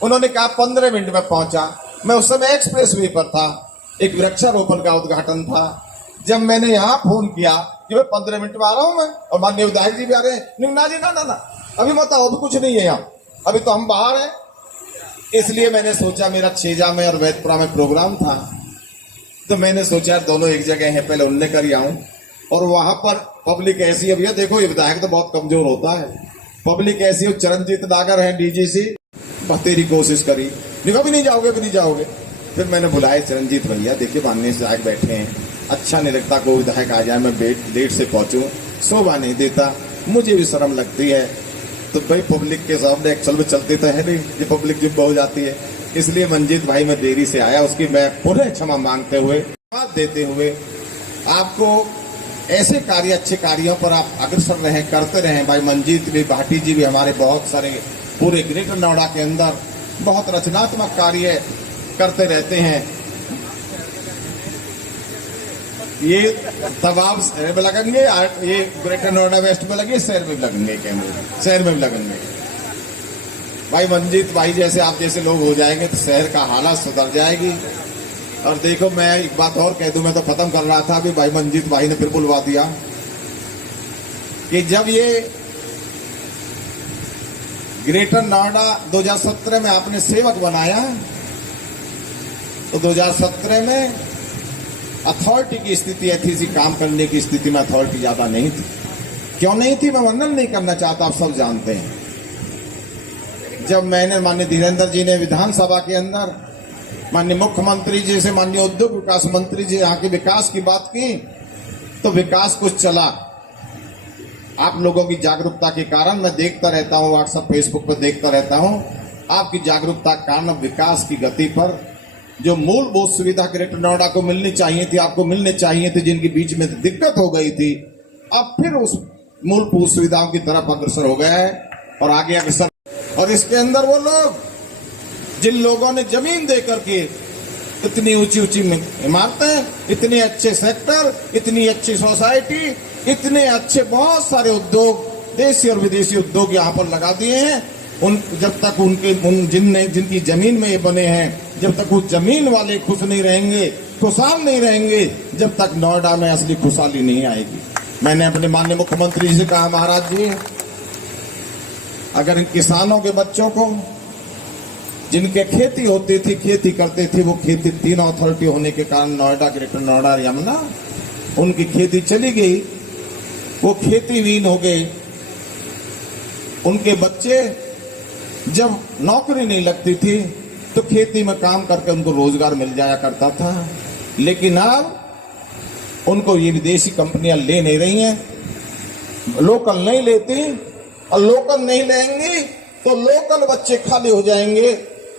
उन्होंने कहा 15 मिनट में पहुंचा। मैं उस समय एक्सप्रेस वे पर था, एक वृक्षारोपण का उद्घाटन था। जब मैंने यहाँ फोन किया कि मैं 15 मिनट में आ रहा हूं मैं, और माननीय विधायक जी भी आ रहे हैं, ना जी ना ना ना अभी मत आओ, अभी कुछ नहीं है यहाँ, अभी तो हम बाहर हैं। इसलिए मैंने सोचा, मेरा छेजा में और वैदपुरा में प्रोग्राम था, तो मैंने सोचा दोनों एक जगह है, पहले उनने कर ही आऊं। और वहां पर पब्लिक ऐसी है, भैया देखो ये विधायक तो बहुत कमजोर होता है, पब्लिक ऐसी है, चरणजीत नागर है DGC, तेरी कोशिश करी, भी नहीं जाओगे, भी नहीं जाओगे। फिर मैंने बुलाए चरणजीत भैया, देखिए माननीय विधायक बैठे हैं, अच्छा नहीं लगता कोई विधायक आ जाए, मैं लेट से पहुंचूं, शोभा नहीं देता, मुझे भी शर्म लगती है। तो भाई पब्लिक के सामने एक्चुअल में चलते तो है नहीं, ये पब्लिक जुब हो जाती है। इसलिए मंजीत भाई मैं देरी से आया, उसकी मैं पुनः क्षमा मांगते हुए, बात देते हुए, आपको ऐसे कार्य, अच्छे कार्यों पर आप अग्रसर रहें, करते रहें। भाई मंजीत भी, भाटी जी भी, हमारे बहुत सारे पूरे ग्रेटर नोएडा के अंदर बहुत रचनात्मक कार्य करते रहते हैं। ये तमाम शहर में लगेंगे, ये ग्रेटर नोएडा वेस्ट में लगे, शहर में भी लगेंगे कैमरे, शहर में भी लगेंगे। भाई मंजीत भाई जैसे आप जैसे लोग हो जाएंगे तो शहर का हालत सुधर जाएगी। और देखो मैं एक बात और कह दूं, मैं तो खत्म कर रहा था, अभी भाई मंजीत भाई ने फिर बुलवा दिया कि जब ये ग्रेटर नोएडा 2017 में आपने सेवक बनाया, तो 2017 में अथॉरिटी की स्थिति ऐसी थी, काम करने की स्थिति में अथॉरिटी ज्यादा नहीं थी। क्यों नहीं थी मैं वर्णन नहीं करना चाहता, आप सब जानते हैं। जब मैंने माननीय धीरेन्द्र जी ने विधानसभा के अंदर माननीय मुख्यमंत्री जी से, माननीय उद्योग विकास मंत्री जी यहाँ के विकास की बात की, तो विकास कुछ चला, आप लोगों की जागरूकता के कारण मैं देखता रहता हूँ, व्हाट्सएप फेसबुक पर देखता रहता हूँ, आपकी जागरूकता के कारण विकास की गति पर जो मूलभूत सुविधा ग्रेटर नोएडा को मिलनी चाहिए थी, आपको मिलने चाहिए थी, जिनके बीच में दिक्कत हो गई थी, अब फिर उस मूलभूत सुविधाओं की तरफ अग्रसर हो गया है और आगे अग्रसर। और इसके अंदर वो लोग जिन लोगों ने जमीन दे करके इतनी ऊंची ऊंची इमारतें, इतने अच्छे सेक्टर, इतनी अच्छी सोसाइटी, इतने अच्छे बहुत सारे उद्योग, देशी और विदेशी उद्योग यहाँ पर लगा दिए हैं, उन जब तक जिनकी जमीन में ये बने हैं, जब तक उस जमीन वाले खुश नहीं रहेंगे, खुशहाल नहीं रहेंगे, जब तक नोएडा में असली खुशहाली नहीं आएगी। मैंने अपने माननीय मुख्यमंत्री जी से कहा, महाराज जी, अगर इन किसानों के बच्चों को, जिनके खेती होती थी, खेती करते थे, वो खेती 3 अथॉरिटी होने के कारण नोएडा, ग्रेटर नोएडा, यमुना, उनकी खेती चली गई, वो खेतीहीन हो गए, उनके बच्चे जब नौकरी नहीं लगती थी तो खेती में काम करके उनको रोजगार मिल जाया करता था, लेकिन अब उनको ये विदेशी कंपनियां ले नहीं रही हैं, लोकल नहीं लेती, और लोकल नहीं लेंगी तो लोकल बच्चे खाली हो जाएंगे।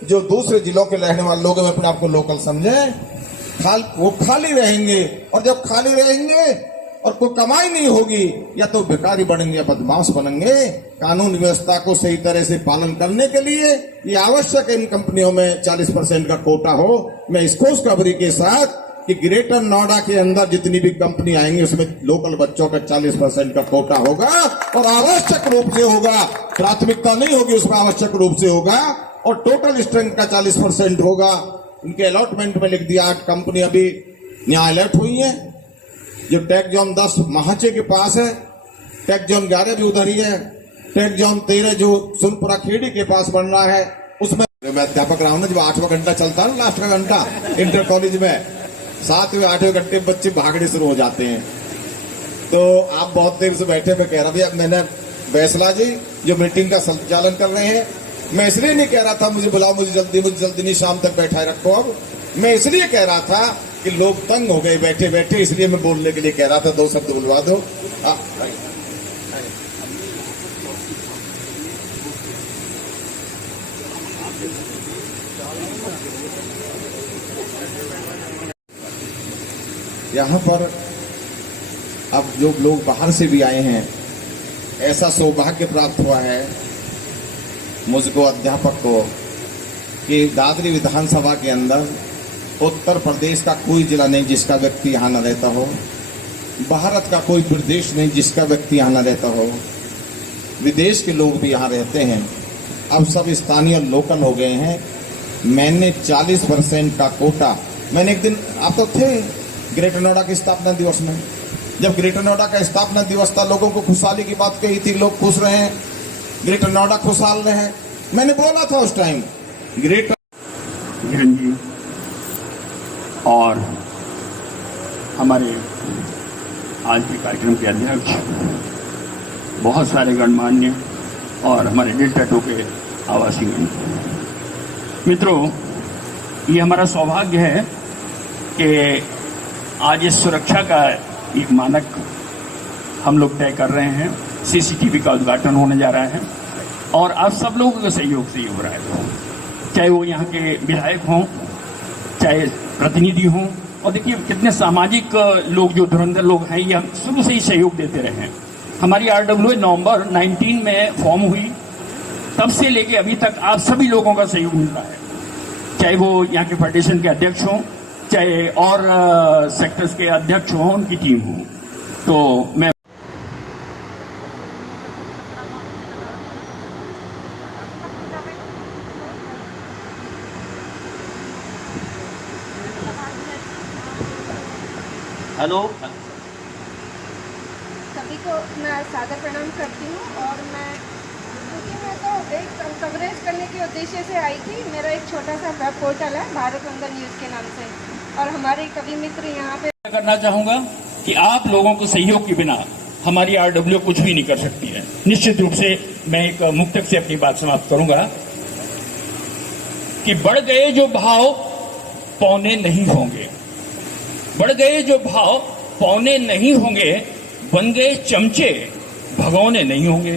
जो दूसरे जिलों के रहने वाले लोग अपने आप को लोकल समझे, वो खाली रहेंगे, और जब खाली रहेंगे और कोई कमाई नहीं होगी, या तो भिखारी बनेंगे या बदमाश बनेंगे। कानून व्यवस्था को सही तरह से पालन करने के लिए ये आवश्यक है इन कंपनियों में 40% का कोटा हो। मैं इस खुशखबरी के साथ कि ग्रेटर नोएडा के अंदर जितनी भी कंपनी आएंगी उसमें लोकल बच्चों का 40% का कोटा होगा, और आवश्यक रूप से होगा, प्राथमिकता नहीं होगी, उसमें आवश्यक रूप से होगा, और टोटल स्ट्रेंथ का 40% होगा। इनके अलॉटमेंट में लिख दिया, 8 कंपनी अभी यहाँ अलर्ट हुई है। जो टेक जोन 10 महाचे के पास है, टेक जोन 11 भी उधर ही है, टेक जोन 13 जो सुनपुरा खेड़ी के पास बन रहा है, उसमें मैं अध्यापक रहा हूं ना, जब 8वां घंटा चलता है ना, लास्ट का घंटा इंटर कॉलेज में, 7वें 8वें घंटे बच्चे भागने शुरू हो जाते हैं। तो आप बहुत देर से बैठे, मैं कह रहा भैया, मैंने बैसला जी जो मीटिंग का संचालन कर रहे हैं, मैं इसलिए नहीं कह रहा था मुझे बुलाओ, मुझे जल्दी नहीं, शाम तक बैठाए रखो। अब मैं इसलिए कह रहा था कि लोग तंग हो गए बैठे बैठे, इसलिए मैं बोलने के लिए कह रहा था, 2 शब्द बुलवा दो। यहाँ पर अब जो लोग बाहर से भी आए हैं, ऐसा सौभाग्य प्राप्त हुआ है मुझको, अध्यापक को, कि दादरी विधानसभा के अंदर उत्तर प्रदेश का कोई जिला नहीं जिसका व्यक्ति यहाँ न रहता हो, भारत का कोई प्रदेश नहीं जिसका व्यक्ति यहाँ न रहता हो, विदेश के लोग भी यहाँ रहते हैं, अब सब स्थानीय लोकल हो गए हैं। मैंने 40% का कोटा, मैंने एक दिन, आप तो थे ग्रेटर नोएडा के स्थापना दिवस में, जब ग्रेटर नोएडा का स्थापना दिवस था, लोगों को खुशहाली की बात कही थी, लोग खुश रहे, ग्रेटर नोएडा खुशहाल रहे। मैंने बोला था उस टाइम ग्रेटर जी और हमारे आज के कार्यक्रम के अध्यक्ष, बहुत सारे गणमान्य और हमारे डेल्टा 2 के आवासी मित्रों, ये हमारा सौभाग्य है कि आज इस सुरक्षा का एक मानक हम लोग तय कर रहे हैं। सीसीटीवी का उद्घाटन होने जा रहा है और आप सब लोगों के सहयोग से हो रहा है, चाहे वो यहाँ के विधायक हों, चाहे प्रतिनिधि हों। और देखिए कितने सामाजिक लोग, जो धुरंधर लोग हैं, ये हम शुरू से ही सहयोग देते रहे हैं। हमारी RWA नवंबर 19 में फॉर्म हुई, तब से लेके अभी तक आप सभी लोगों का सहयोग मिलता है, चाहे वो यहाँ के फेडरेशन के अध्यक्ष हों, चाहे और सेक्टर्स के अध्यक्ष हों, उनकी टीम हो। तो मैं हेलो, सभी को मैं सादर प्रणाम करती हूँ। और क्योंकि मैं तो एक कवरेज करने के उद्देश्य से आई थी। मेरा एक छोटा सा वेब पोर्टल है, भारत वंदन न्यूज़ के नाम से, और हमारे कवि मित्र यहाँ पे करना चाहूँगा कि आप लोगों के सहयोग के बिना हमारी RWA कुछ भी नहीं कर सकती है। निश्चित रूप से मैं एक मुक्तक से अपनी बात समाप्त करूँगा कि बढ़ गए जो भाव पौने नहीं होंगे, बढ़ गए जो भाव पौने नहीं होंगे, बन गए चमचे भगोने नहीं होंगे।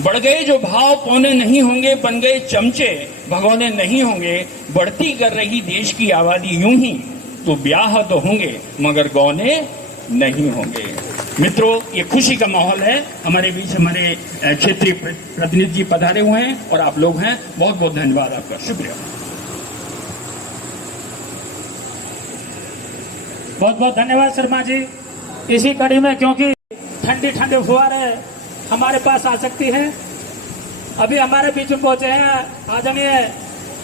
बढ़ गए जो भाव पौने नहीं होंगे, बन गए चमचे भगोने नहीं होंगे। बढ़ती कर रही देश की आबादी यूं ही तो ब्याह तो होंगे मगर गौने नहीं होंगे। मित्रों, ये खुशी का माहौल है। हमारे बीच हमारे क्षेत्रीय प्रतिनिधि जी पधारे हुए हैं और आप लोग हैं। बहुत बहुत धन्यवाद आपका, शुक्रिया। बहुत बहुत धन्यवाद शर्मा जी। इसी कड़ी में, क्योंकि ठंडी ठंडी फुहारे हमारे पास आ सकती है, अभी हमारे बीच में पहुंचे हैं आदरणीय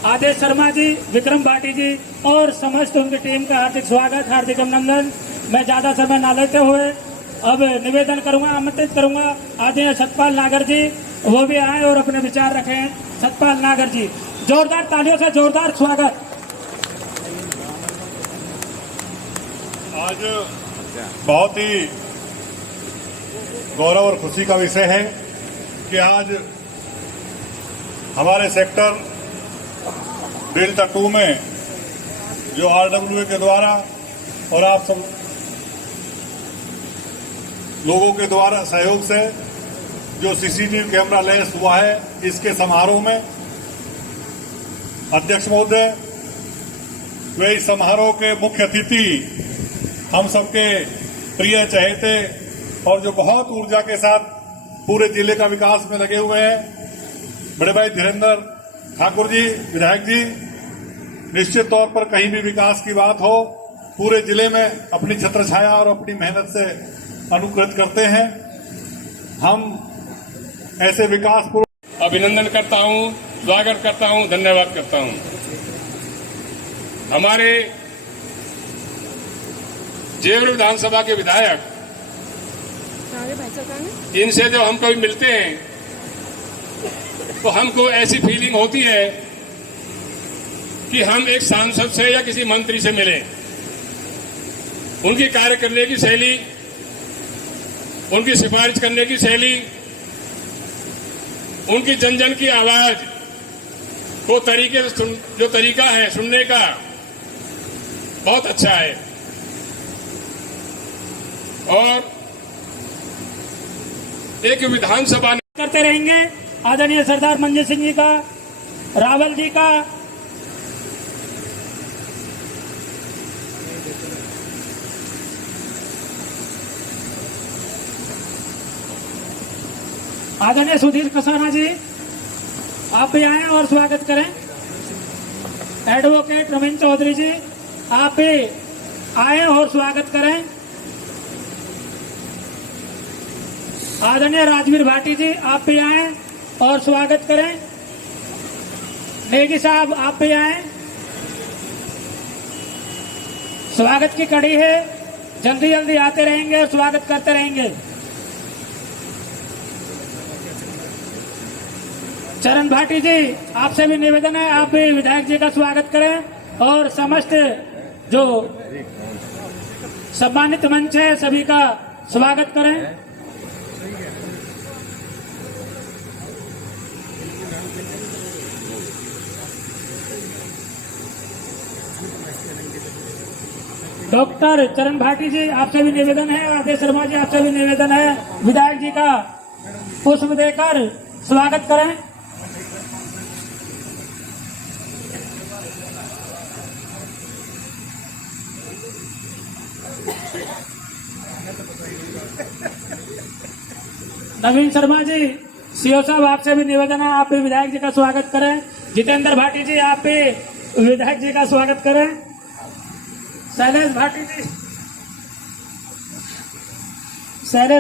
आदेश शर्मा जी, विक्रम भाटी जी और समस्त उनकी टीम का हार्दिक स्वागत, हार्दिक अभिनंदन। मैं ज्यादा समय न लेते हुए अब निवेदन करूंगा, आमंत्रित करूंगा आदरणीय सतपाल नागर जी, वो भी आए और अपने विचार रखें। सतपाल नागर जी, जोरदार तालियों से जोरदार स्वागत। आज बहुत ही गौरव और खुशी का विषय है कि आज हमारे सेक्टर डेल्टा 2 में जो RWA के द्वारा और आप सब लोगों के द्वारा सहयोग से जो CCTV कैमरा लैस हुआ है, इसके समारोह में अध्यक्ष महोदय वे इस समारोह के मुख्य अतिथि हम सबके प्रिय चहेते और जो बहुत ऊर्जा के साथ पूरे जिले का विकास में लगे हुए हैं, बड़े भाई धीरेन्द्र ठाकुर जी, विधायक जी, निश्चित तौर पर कहीं भी विकास की बात हो, पूरे जिले में अपनी छत्र छाया और अपनी मेहनत से अनुकृत करते हैं। हम ऐसे विकास पूर्ण अभिनंदन करता हूं, स्वागत करता हूं, धन्यवाद करता हूं। हमारे जेवर विधानसभा के विधायक, इनसे जब हम कभी मिलते हैं तो हमको ऐसी फीलिंग होती है कि हम एक सांसद से या किसी मंत्री से मिले। उनकी कार्य करने की शैली, उनकी सिफारिश करने की शैली, उनकी जन जन की आवाज को तरीके से जो तरीका है सुनने का, बहुत अच्छा है। और एक विधानसभा करते रहेंगे आदरणीय सरदार मंजीत सिंह जी का, रावल जी का, आदरणीय सुधीर कसाना जी, आप भी आए और स्वागत करें। एडवोकेट रविंद्र चौधरी जी, आप भी आए और स्वागत करें। आदरणीय राजवीर भाटी जी, आप भी आए और स्वागत करें। नेगी साहब, आप भी आए। स्वागत की कड़ी है, जल्दी जल्दी आते रहेंगे और स्वागत करते रहेंगे। चरण भाटी जी, आपसे भी निवेदन है, आप भी विधायक जी का स्वागत करें और समस्त जो सम्मानित मंच है सभी का स्वागत करें। डॉक्टर चरण भाटी जी, आपसे भी निवेदन है, आदेश शर्मा जी, आपसे भी निवेदन है, विधायक जी का पुष्प देकर स्वागत करें। नवीन शर्मा जी, सीओ साहब, आपसे भी निवेदन है, आप भी विधायक जी का स्वागत करें। जितेंद्र भाटी जी, आप भी विधायक जी का स्वागत करें। शैलेश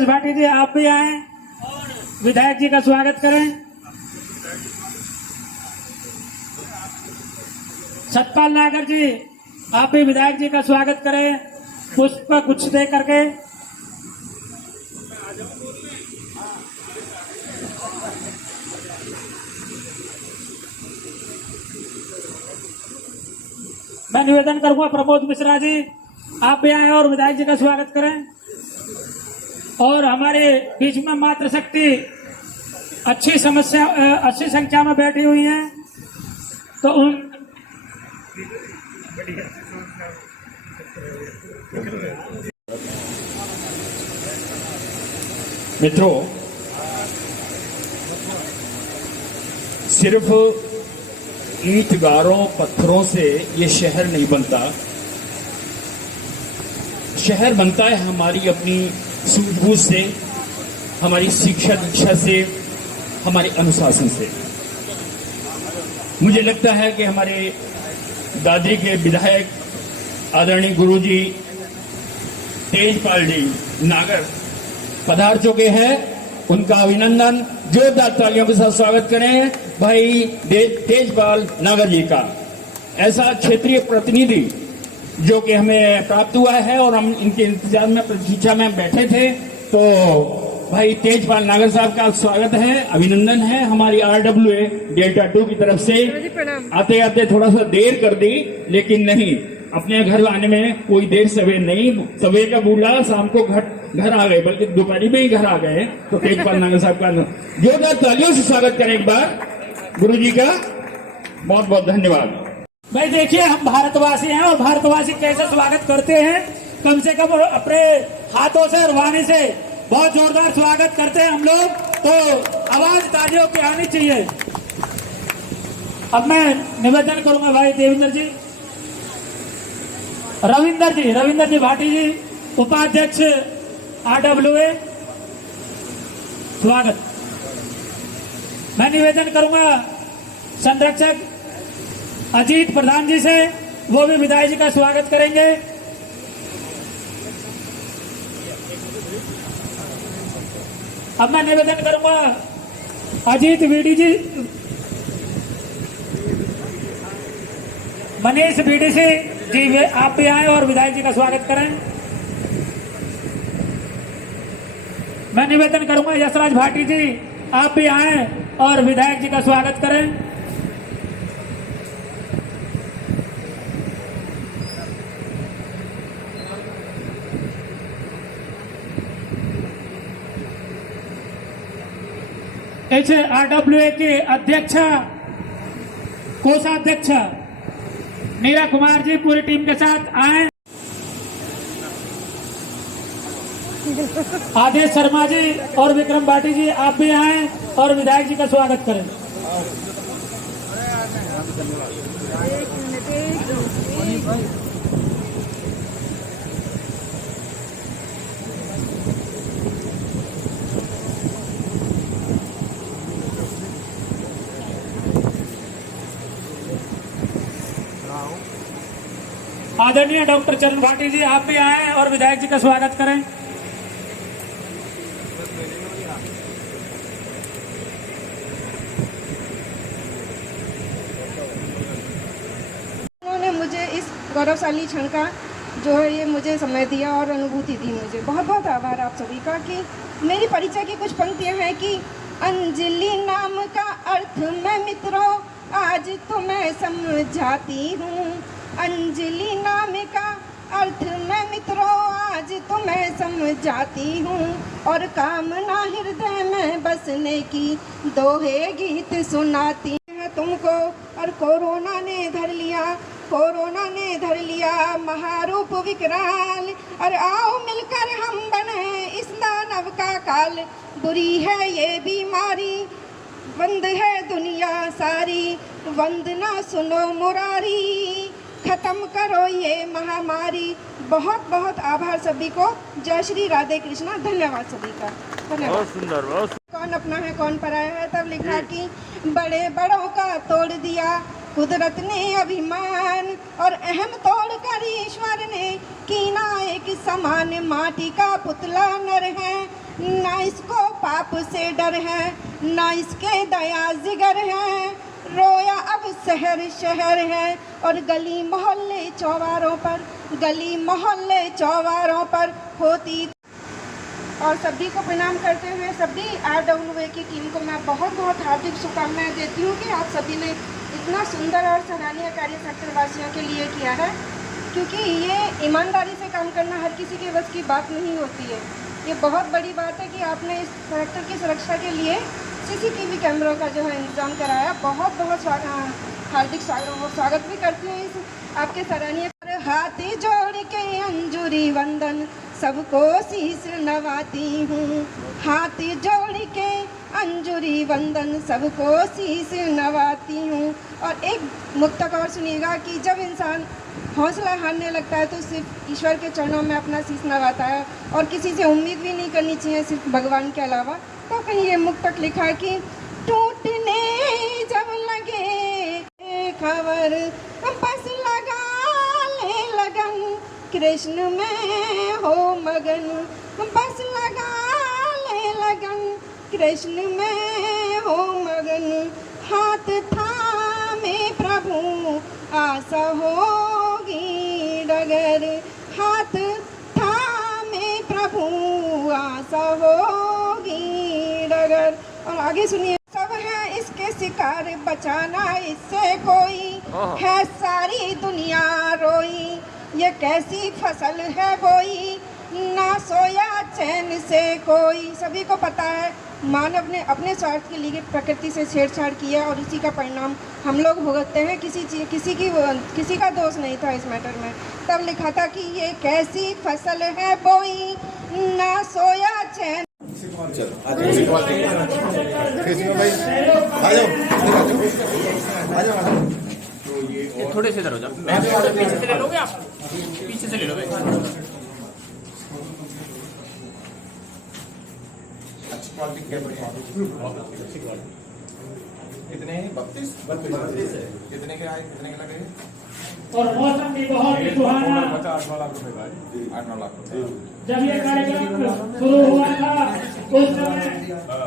भाटी जी, आप भी आए और विधायक जी का स्वागत करें। सतपाल नागर जी, आप भी विधायक जी का स्वागत करें पुष्प गुच्छ दे करके। मैं निवेदन करूंगा प्रमोद मिश्रा जी, आप भी आए और विधायक जी का स्वागत करें। और हमारे बीच में मातृशक्ति अच्छी संख्या में बैठी हुई हैं, तो उन मित्रों, सिर्फ ईंट गारों पत्थरों से ये शहर नहीं बनता। शहर बनता है हमारी अपनी सूझबूझ से, हमारी शिक्षा दीक्षा से, हमारे अनुशासन से। मुझे लगता है कि हमारे दादरी के विधायक आदरणीय गुरुजी तेजपाल जी नागर पधार चुके हैं। उनका अभिनंदन, जोरदार तालियों के साथ स्वागत करें भाई तेजपाल नागर जी का। ऐसा क्षेत्रीय प्रतिनिधि जो कि हमें प्राप्त हुआ है और हम इनके इंतजार में प्रतीक्षा में बैठे थे, तो भाई तेजपाल नागर साहब का स्वागत है, अभिनंदन है। हमारी RWA डेल्टा 2 की तरफ से आते आते थोड़ा सा देर कर दी, लेकिन नहीं, अपने घर आने में कोई देर सवेर नहीं। सवेर का बूढ़ा शाम को घर आ गए, बल्कि दोपहरी में ही घर आ गए। तो तेजपाल नागर साहब का जोरदार तालियों से स्वागत करें एक बार गुरु जी का। बहुत बहुत धन्यवाद। भाई देखिए, हम भारतवासी हैं और भारतवासी कैसे स्वागत करते हैं, कम से कम अपने हाथों से और वाणी से बहुत जोरदार स्वागत करते हैं हम लोग। तो आवाज तालियों की आनी चाहिए। अब मैं निवेदन करूंगा भाई देवेंद्र जी, रविंदर जी भाटी जी, उपाध्यक्ष RWA, स्वागत। मैं निवेदन करूंगा संरक्षक अजीत प्रधान जी से, वो भी विधायक जी का स्वागत करेंगे। अब मैं निवेदन करूंगा अजीत VD जी, मनीष BDC जी, आप भी आए और विधायक जी का स्वागत करें। मैं निवेदन करूंगा यशराज भाटी जी, आप भी आए और विधायक जी का स्वागत करें। RWA के अध्यक्ष कोषाध्यक्ष नीरा कुमार जी पूरी टीम के साथ आए। आदेश शर्मा जी और विक्रम भाटी जी, आप भी आए और विधायक जी का स्वागत करें। आदरणीय डॉक्टर चरण भाटी जी, आप भी आए और विधायक जी का स्वागत करें। उन्होंने मुझे इस गौरवशाली क्षण का जो है ये मुझे समय दिया और अनुभूति दी। मुझे बहुत बहुत आभार आप सभी का। कि मेरी परिचय की कुछ पंक्तियां हैं कि अंजलि नाम का अर्थ मैं मित्रों आज तो मैं समझाती हूँ। अंजलि नाम का अर्थ मैं मित्रों आज तो मैं समझाती हूँ। और कामना हृदय में बसने की दोहे गीत सुनाती है तुमको। और कोरोना ने धर लिया महारूप विकराल। और आओ मिलकर हम बने इस दानव का काल। बुरी है ये बीमारी, बंद है दुनिया सारी। वंदना सुनो मुरारी, खत्म करो ये महामारी। बहुत बहुत आभार सभी को। जय श्री राधे कृष्णा। धन्यवाद सभी का। धन्यवाद। बहुत सुंदर। बहुत कौन अपना है कौन पराया है। तब लिखा कि बड़े बड़ों का तोड़ दिया कुदरत ने अभिमान। और अहम तोड़ कर ईश्वर ने कीना एक समान। माटी का पुतला नर है, ना इसको पाप से डर है, ना इसके दया जिगर है। रोया अब शहर शहर है और गली मोहल्ले चौबारों पर होती। और सभी को प्रणाम करते हुए सभी RWA की टीम को मैं बहुत बहुत हार्दिक शुभकामनाएं देती हूँ कि आप सभी ने इतना सुंदर और सराहनीय कार्य सेक्टर वासियों के लिए किया है। क्योंकि ये ईमानदारी से काम करना हर किसी के बस की बात नहीं होती है। ये बहुत बड़ी बात है कि आपने इस सेक्टर की सुरक्षा के लिए CCTV कैमरों का जो है इंतजाम कराया। बहुत बहुत हार्दिक स्वागत भी करती हूँ इस आपके सराहनीय। हाथ जोड़ के अंजुरी वंदन सबको शीश नवाती हूँ। हाथ जोड़ के अंजुरी वंदन सबको शीश नवाती हूँ। और एक मुक्तक और सुनिएगा कि जब इंसान हौसला हारने लगता है तो सिर्फ ईश्वर के चरणों में अपना शीश नवाता है और किसी से उम्मीद भी नहीं करनी चाहिए सिर्फ भगवान के अलावा। तो कहीं ये मुक्तक लिखा है कि टूटने जब लगे खबर बस लगा ले लगन, कृष्ण में हो मगन बस लगा ले लगन, कृष्ण में हो मगन। हाथ थामे प्रभु आशा होगी डगर, हाथ थामे प्रभु आशा होगी डगर। और आगे सुनिए, सब है इसके शिकार बचाना इससे कोई है सारी दुनिया रोई, ये कैसी फसल है बोई ना सोया चैन से कोई। सभी को पता है मानव ने अपने स्वार्थ के लिए प्रकृति से छेड़छाड़ किया और इसी का परिणाम हम लोग भुगतते हैं। किसी का दोष नहीं था इस मैटर में। तब लिखा था कि ये कैसी फसल है बोई ना सोया चैन। थोड़े से इधर हो जाओ, पीछे से ले लोगे आप, पीछे से ले लोगे। कितने 32 कितने के आए, कितने के लगे? और मौसम भी बहुत ही सुहाना। 8-9 लाख रुपए भाई, 8-9 लाख रुपए। जब ये कार्यक्रम शुरू हुआ था उस समय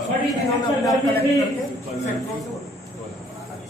बड़ी दिक्कत लगी थी।